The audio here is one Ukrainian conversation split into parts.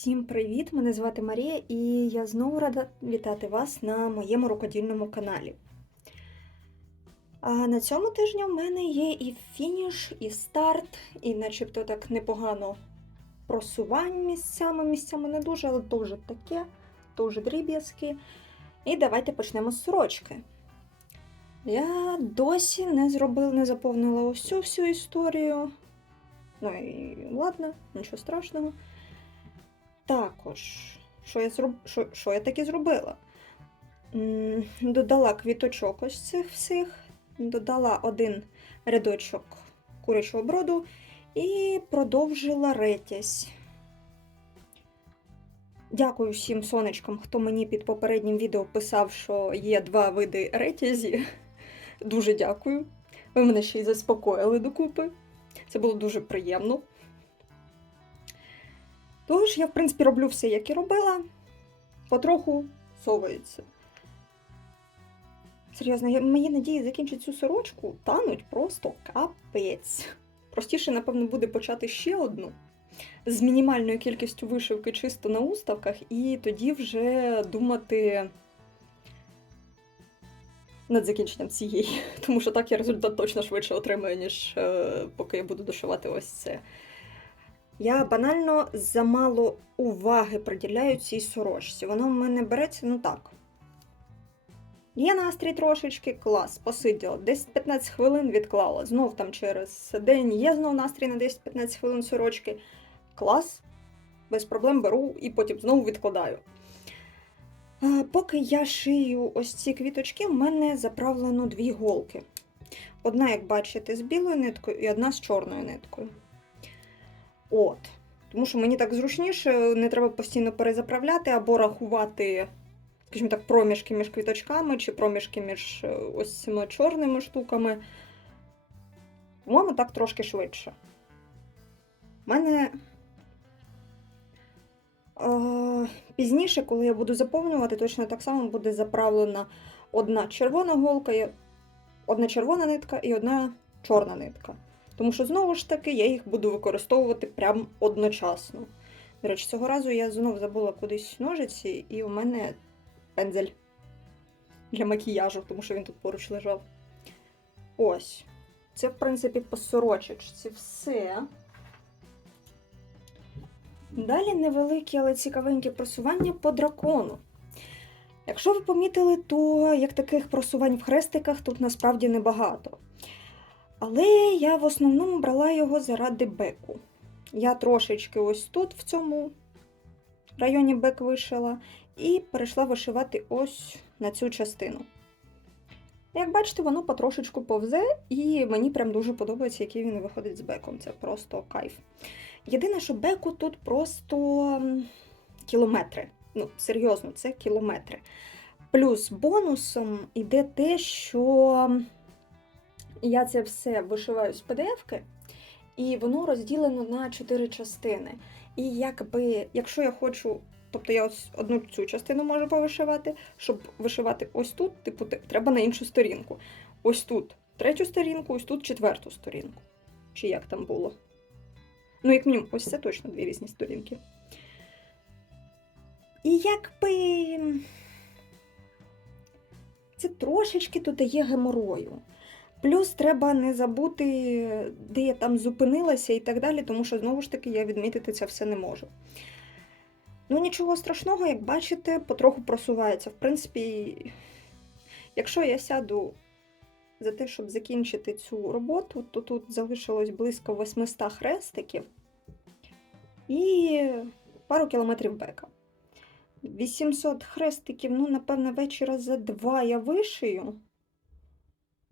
Всім привіт! Мене звати Марія, і я знову рада вітати вас на моєму рукодільному каналі. А на цьому тижні в мене є і фініш, і старт, і начебто так непогано просувань місцями. Місцями не дуже, але дуже таке, дуже дріб'язки. І давайте почнемо з сорочки. Я досі не зробила, не заповнила цю всю історію. Ну і ладно, нічого страшного. Також, що я, зроб... що, що я таки зробила? Додала квіточок ось цих всіх, додала один рядочок курячого броду і продовжила ретязь. Дякую всім сонечкам, хто мені під попереднім відео писав, що є два види ретязі. Дуже дякую. Ви мене ще й заспокоїли докупи. Це було дуже приємно. Тож я, в принципі, роблю все, як і робила, потроху совується. Серйозно, мої надії закінчити цю сорочку тануть просто капець. Простіше, напевно, буде почати ще одну з мінімальною кількістю вишивки чисто на уставках, і тоді вже думати над закінченням цієї. Тому що так я результат точно швидше отримаю, ніж е, поки я буду дошивати ось це. Я банально замало уваги приділяю цій сорочці. Воно в мене береться, ну так. Є настрій трошечки, клас, посиділа. 10-15 хвилин відклала. Знов там через день є знов настрій на 10-15 хвилин сорочки. Клас. Без проблем беру і потім знову відкладаю. Поки я шию ось ці квіточки, в мене заправлено дві голки. Одна, як бачите, з білою ниткою і одна з чорною ниткою. От. Тому що мені так зручніше, не треба постійно перезаправляти або рахувати, скажімо так, проміжки між квіточками чи проміжки між е, ось цими чорними штуками. По-моєму, так трошки швидше. У мене е, пізніше, коли я буду заповнювати, точно так само буде заправлена одна червона голка, одна червона нитка і одна чорна нитка. Тому що знову ж таки я їх буду використовувати прям одночасно. До речі, цього разу я знов забула кудись ножиці, і у мене пензель для макіяжу, тому що він тут поруч лежав. Ось. Це, в принципі, по сорочечці все. Далі невеликі, але цікавенькі просування по дракону. Якщо ви помітили, то як таких просувань в хрестиках тут насправді небагато. Але я в основному брала його заради беку. Я трошечки ось тут, в цьому районі бек вишила, і перейшла вишивати ось на цю частину. Як бачите, воно потрошечку повзе, і мені прям дуже подобається, який він виходить з беком. Це просто кайф. Єдине, що беку тут просто кілометри. Ну, серйозно, це кілометри. Плюс бонусом йде те, що я це все вишиваю з PDF-ки, і воно розділено на чотири частини. І якби, якщо я хочу, тобто я ось одну цю частину можу повишивати, щоб вишивати ось тут, типу, треба на іншу сторінку. Ось тут третю сторінку, ось тут четверту сторінку. Чи як там було? Ну, як мінімум, ось це точно дві різні сторінки. І якби це трошечки додає геморою. Плюс треба не забути, де я там зупинилася і так далі, тому що знову ж таки я відмітити це все не можу. Ну, нічого страшного, як бачите, потроху просувається. В принципі, якщо я сяду за те, щоб закінчити цю роботу, то тут залишилось близько 800 хрестиків і пару кілометрів бека. 800 хрестиків, ну, напевно, вечора за два я вишию.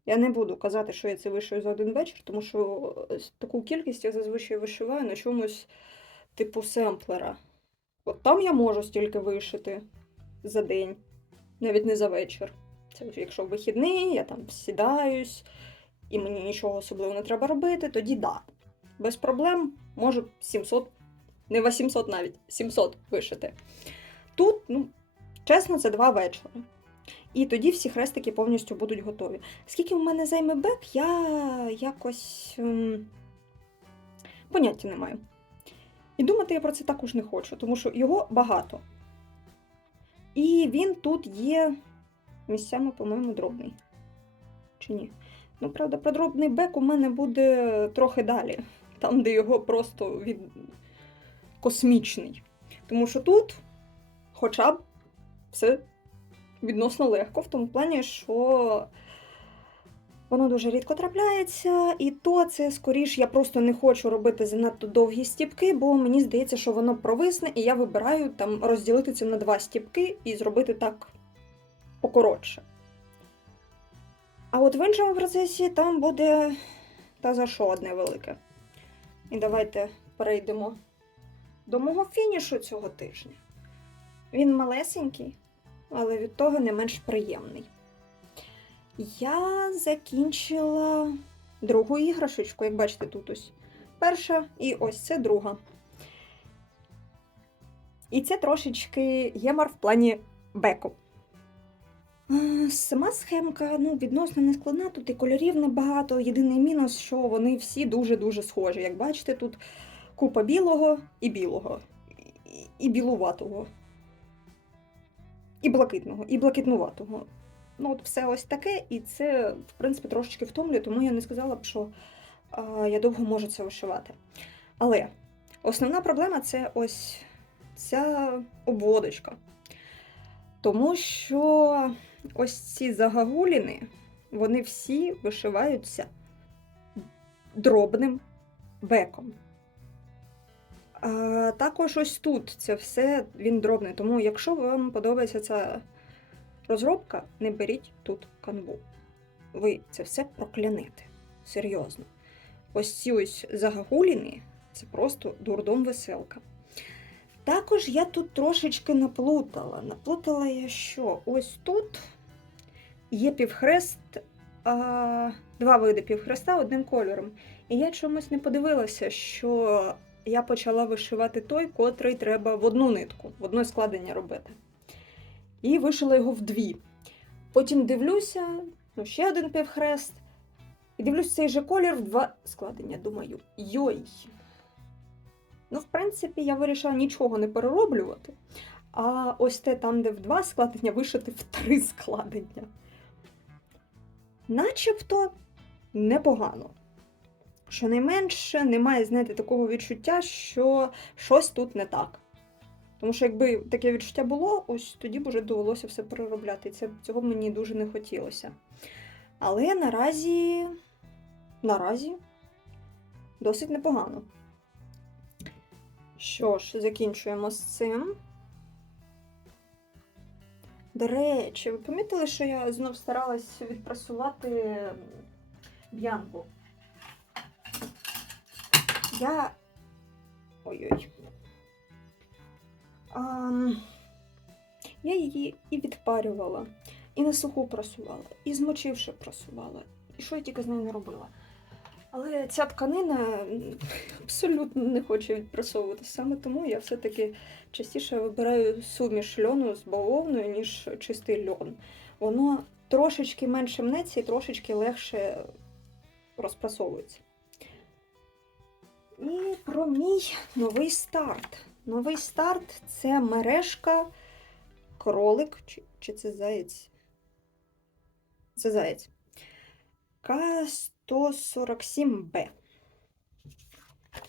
Я не буду казати, що я це вишию за один вечір, тому що е, таку кількість я зазвичай вишиваю на чомусь типу семплера. От там я можу стільки вишити за день, навіть не за вечір. Це якщо вихідний, я там сідаюсь, і мені нічого особливого не треба робити, тоді да. Без проблем можу 700, не 800 навіть, 700 вишити. Тут, ну, чесно, це два вечори. І тоді всі хрестики повністю будуть готові. Скільки в мене займе бек, я якось ем, поняття не маю. І думати я про це також не хочу, тому що його багато. І він тут є місцями, по-моєму, дробний. Чи ні? Ну, правда, про дробний бек у мене буде трохи далі, там, де його просто від... космічний. Тому що тут хоча б все відносно легко, в тому плані, що воно дуже рідко трапляється, і то це скоріш я просто не хочу робити занадто довгі стіпки, бо мені здається, що воно провисне, і я вибираю там розділити це на два стіпки і зробити так покоротше. А от в іншому процесі там буде та за що одне велике. І давайте перейдемо до мого фінішу цього тижня. Він малесенький, але від того не менш приємний. Я закінчила другу іграшечку, як бачите, тут ось перша і ось це друга. І це трошечки ємар в плані беку. Е, Сама схемка ну, відносно не складна, тут і кольорів небагато. Єдиний мінус, що вони всі дуже-дуже схожі. Як бачите, тут купа білого і білого, і, і білуватого, і блакитного, і блакитнуватого. Ну, от все ось таке, і це, в принципі, трошечки втомлює, тому я не сказала б, що а, я довго можу це вишивати. Але основна проблема це ось ця обводочка. Тому що ось ці загагуліни, вони всі вишиваються дробним беком. А також ось тут це все він дробний. Тому, якщо вам подобається ця розробка, не беріть тут канву. Ви це все проклянете. Серйозно. Ось ці ось загагуліни це просто дурдом веселка. Також я тут трошечки наплутала. Наплутала я що? Ось тут є півхрест, а, два види півхреста одним кольором. І я чомусь не подивилася, що я почала вишивати той, котрий треба в одну нитку, в одне складення робити. І вишила його в дві. Потім дивлюся, ну ще один півхрест. І дивлюсь цей же колір в два складення. Думаю, йой. Ну, в принципі, я вирішила нічого не перероблювати. А ось те там, де в два складення, вишити в три складення. Начебто непогано. Щонайменше немає, знаєте, такого відчуття, що щось тут не так. Тому що якби таке відчуття було, ось тоді б уже довелося все переробляти. І це, цього мені дуже не хотілося. Але наразі, наразі досить непогано. Що ж, закінчуємо з цим. До речі, ви помітили, що я знов старалась відпрасувати б'янку? Я. Ой-ой. Я її і відпарювала, і на суху прасувала, і змочивши прасувала. І що я тільки з нею не робила. Але ця тканина абсолютно не хоче відпрасовуватися. Саме тому я все-таки частіше вибираю суміш льону з бавовною, ніж чистий льон. Воно трошечки менше мнеться і трошечки легше розпрасовується. І про мій новий старт. Новий старт це мережка, кролик, чи, чи це заєць? Це заєць. К147Б.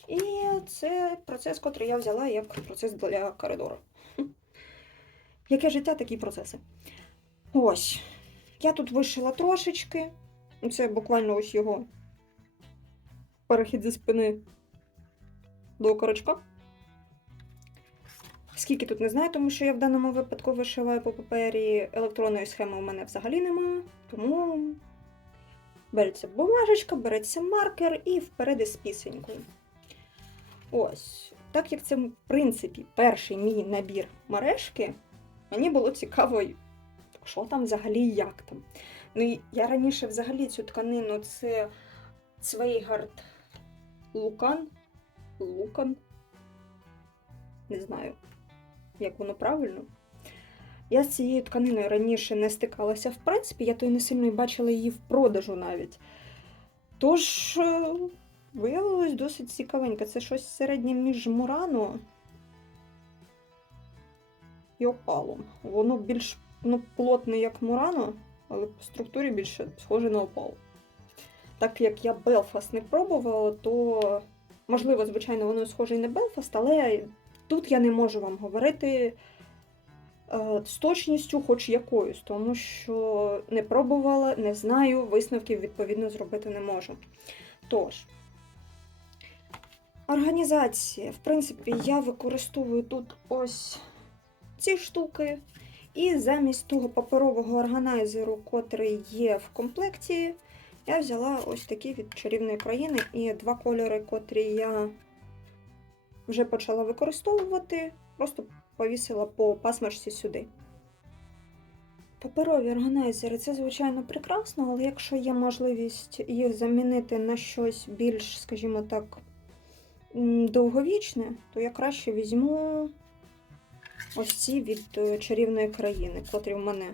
І це процес, котрий я взяла як процес для коридору. Яке життя, такі процеси. Ось. Я тут вишила трошечки. Це буквально ось його перехід зі спини до корочка. Скільки тут не знаю, тому що я в даному випадку вишиваю по папері. Електронної схеми у мене взагалі нема. Тому береться бумажечка, береться маркер і вперед із пісенькою. Ось. Так як це, в принципі, перший мій набір мережки, мені було цікаво, що там взагалі і як там. Ну, я раніше взагалі цю тканину це Цвейгард Лукан. Лукан. Не знаю, як воно правильно. Я з цією тканиною раніше не стикалася в принципі, я то й не сильно і бачила її в продажу навіть. Тож, е, Виявилось досить цікавеньке. Це щось середнє між Мурано і опалом. Воно більш ну, плотне, як Мурано, але по структурі більше схоже на опал. Так як я Белфаст не пробувала, то можливо, звичайно, воно схоже і на Белфаст, але тут я не можу вам говорити е, з точністю, хоч якоюсь, тому що не пробувала, не знаю, висновків відповідно зробити не можу. Тож, організація. В принципі, я використовую тут ось ці штуки. І замість того паперового органайзеру, котрий є в комплекті, я взяла ось такі від чарівної країни і два кольори, котрі я вже почала використовувати, просто повісила по пасмачці сюди. Паперові органайзери це, звичайно, прекрасно, але якщо є можливість їх замінити на щось більш, скажімо так, довговічне, то я краще візьму ось ці від е, чарівної країни, котрі в мене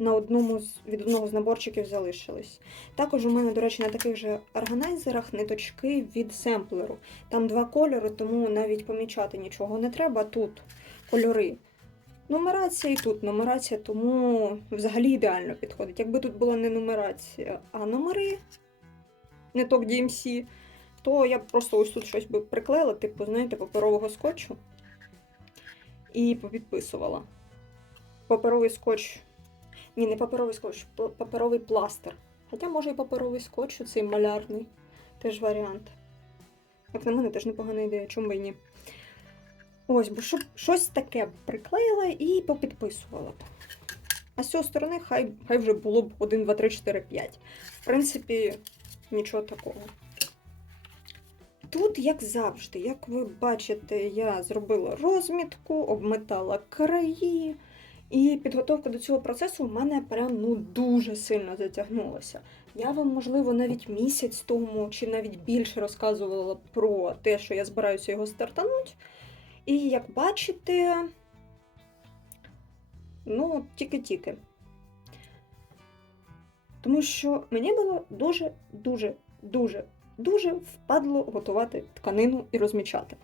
на одному з від одного з наборчиків залишились. Також у мене, до речі, на таких же органайзерах ниточки від семплеру. Там два кольори, тому навіть помічати нічого не треба. Тут кольори. Нумерація і тут нумерація, тому взагалі ідеально підходить. Якби тут була не нумерація, а номери, не ток DMC, то я б просто ось тут щось би приклеїла, типу, знаєте, паперового скотчу і попідписувала. Паперовий скотч. Ні, не паперовий скотч, паперовий пластир. Хоча, може, і паперовий скотч, цей малярний. Теж варіант. Як на мене, теж непогана ідея, чому би ні. Ось, бо щоб щось таке приклеїла і попідписувала б. А з цієї сторони хай, хай вже було б 1, 2, 3, 4, 5. В принципі, нічого такого. Тут, як завжди, як ви бачите, я зробила розмітку, обметала краї, і підготовка до цього процесу в мене прям ну дуже сильно затягнулася. Я вам, можливо, навіть місяць тому чи навіть більше розказувала про те, що я збираюся його стартануть. І як бачите, ну, тільки-тільки. Тому що мені було дуже, дуже, дуже, дуже впадло готувати тканину і розмічати.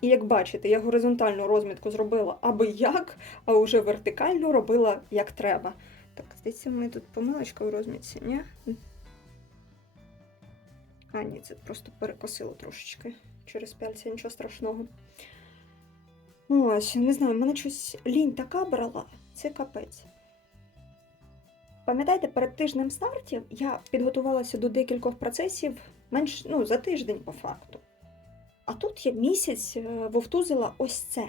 І як бачите, я горизонтальну розмітку зробила аби як, а вже вертикальну робила як треба. Так, здається, в мене тут помилочка в розмітці, ні? А, ні, це просто перекосило трошечки через пяльця, нічого страшного. Ось, не знаю, мене щось лінь така брала, це капець. Пам'ятаєте, перед тижнем стартів я підготувалася до декількох процесів менш ну, за тиждень по факту. Тут я місяць е, вовтузила ось це.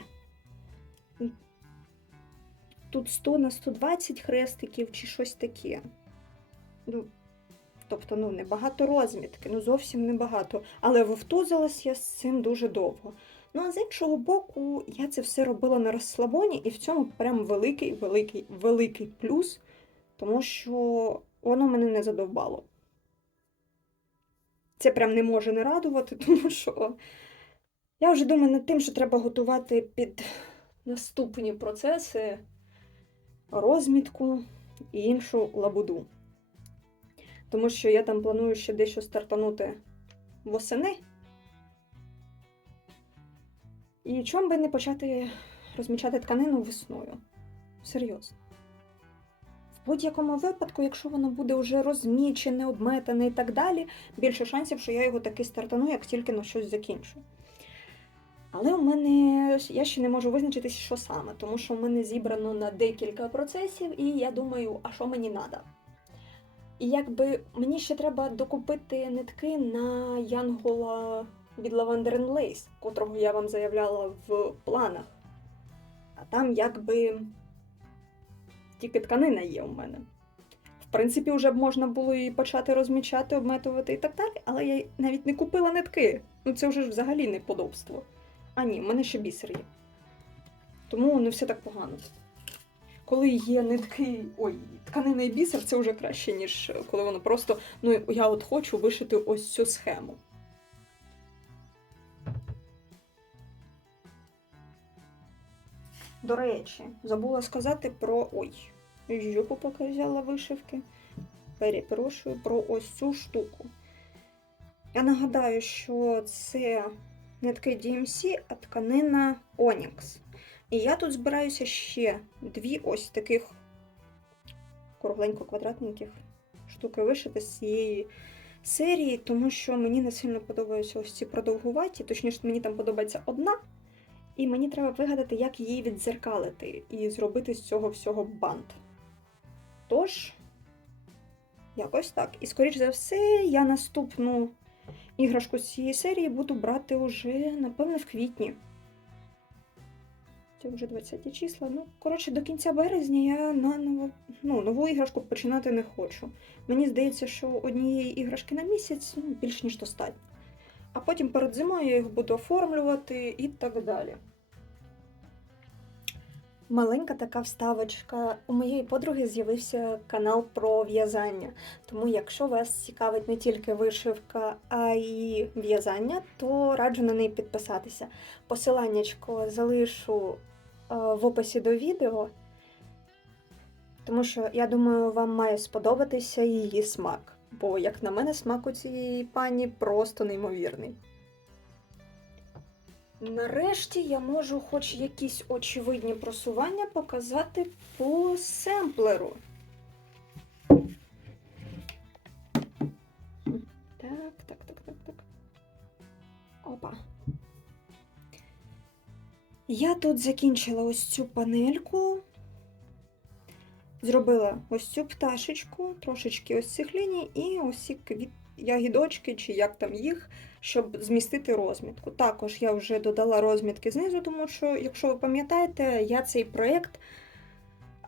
Тут 100 на 120 хрестиків чи щось таке. Ну, тобто, ну, небагато розмітки, ну зовсім небагато. Але вовтузилась я з цим дуже довго. Ну, а з іншого боку, я це все робила на розслабоні, і в цьому прям великий, великий, великий плюс, тому що воно мене не задовбало. Це прям не може не радувати, тому що я вже думаю над тим, що треба готувати під наступні процеси розмітку і іншу лабуду. Тому що я там планую ще дещо стартанути восени. І чому би не почати розмічати тканину весною? Серйозно. В будь-якому випадку, якщо воно буде вже розмічене, обметане і так далі, більше шансів, що я його таки стартану, як тільки на щось закінчу. Але у мене я ще не можу визначитися, що саме, тому що в мене зібрано на декілька процесів, і я думаю, а що мені треба? І якби мені ще треба докупити нитки на Янгола від Lavender Lace, котрого я вам заявляла в планах. А там якби тільки тканина є у мене. В принципі, вже б можна було і почати розмічати, обметувати і так далі, але я навіть не купила нитки. Ну це вже ж взагалі не подобство. А ні, в мене ще бісер є. Тому не все так погано. Коли є нитки, ой, тканина і бісер, це вже краще, ніж коли воно просто, ну я от хочу вишити ось цю схему. До речі, забула сказати про. Ой, жопу поки взяла вишивки. Перепрошую про ось цю штуку. Я нагадаю, що це нитки DMC, а тканина Onyx. І я тут збираюся ще дві ось таких кругленько-квадратненьких штуки вишити з цієї серії, тому що мені не сильно подобаються ось ці продовгуваті, точніше, мені там подобається одна, і мені треба вигадати, як її віддзеркалити і зробити з цього всього бант. Тож, якось так. І, скоріш за все, я наступну іграшку з цієї серії буду брати уже, напевно, в квітні. Це вже 20 числа. Ну, коротше, до кінця березня я на нову, ну, нову іграшку починати не хочу. Мені здається, що однієї іграшки на місяць ну, більш ніж достатньо. А потім перед зимою я їх буду оформлювати і так далі. Маленька така вставочка. У моєї подруги з'явився канал про в'язання. Тому, якщо вас цікавить не тільки вишивка, а й в'язання, то раджу на неї підписатися. Посиланнячко залишу е, в описі до відео, тому що я думаю, вам має сподобатися її смак. Бо, як на мене, смак у цієї пані просто неймовірний. Нарешті я можу хоч якісь очевидні просування показати по семплеру. Так, так, так, так, так. Опа. Я тут закінчила ось цю панельку. Зробила ось цю пташечку, трошечки ось цих ліній, і ось ці квіт... ягідочки, чи як там їх, щоб змістити розмітку. Також я вже додала розмітки знизу, тому що, якщо ви пам'ятаєте, я цей проєкт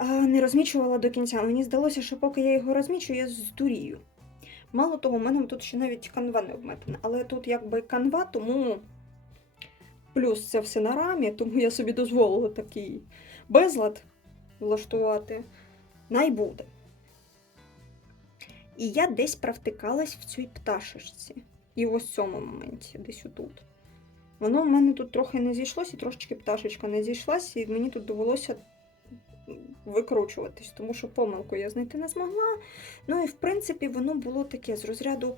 не розмічувала до кінця. Мені здалося, що поки я його розмічу, я здурію. Мало того, у мене тут ще навіть канва не обметана, але тут якби канва, тому плюс це все на рамі, тому я собі дозволила такий безлад влаштувати. Най буде. І я десь провтикалась в цій пташечці. І ось в цьому моменті, десь отут. Воно в мене тут трохи не зійшлося, і трошечки пташечка не зійшлася, і мені тут довелося викручуватись, тому що помилку я знайти не змогла. Ну і в принципі воно було таке з розряду.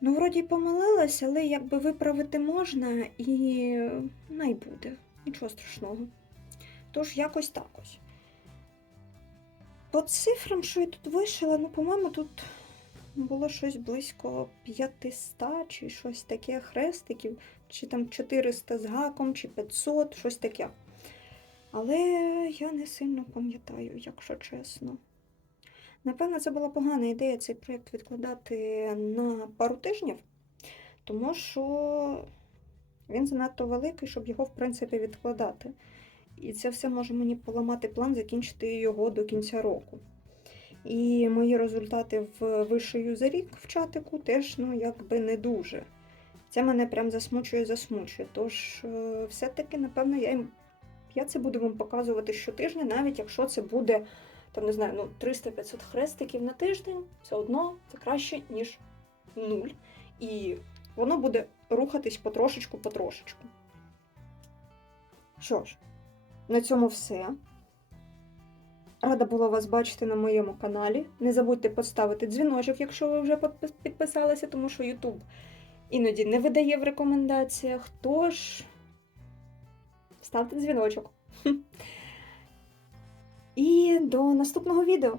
Ну, вроді помилилась, але якби виправити можна і най буде. Нічого страшного. Тож, якось так ось. По цифрам, що я тут вишила, ну, по-моєму, тут було щось близько 500 чи щось таке хрестиків, чи там 400 з гаком, чи 500, щось таке. Але я не сильно пам'ятаю, якщо чесно. Напевно, це була погана ідея цей проєкт відкладати на пару тижнів, тому що він занадто великий, щоб його, в принципі, відкладати. І це все може мені поламати план закінчити його до кінця року. І мої результати в вишию за рік в чатику теж ну, якби не дуже. Це мене прям засмучує, засмучує. Тож, е, все-таки, напевно, я, їм- я це буду вам показувати щотижня, навіть якщо це буде там, не знаю, ну, 300-500 хрестиків на тиждень, все одно це краще, ніж нуль. І воно буде рухатись потрошечку-потрошечку. Що ж, на цьому все. Рада була вас бачити на моєму каналі. Не забудьте поставити дзвіночок, якщо ви вже підписалися, тому що YouTube іноді не видає в рекомендаціях. Тож ставте дзвіночок. І до наступного відео.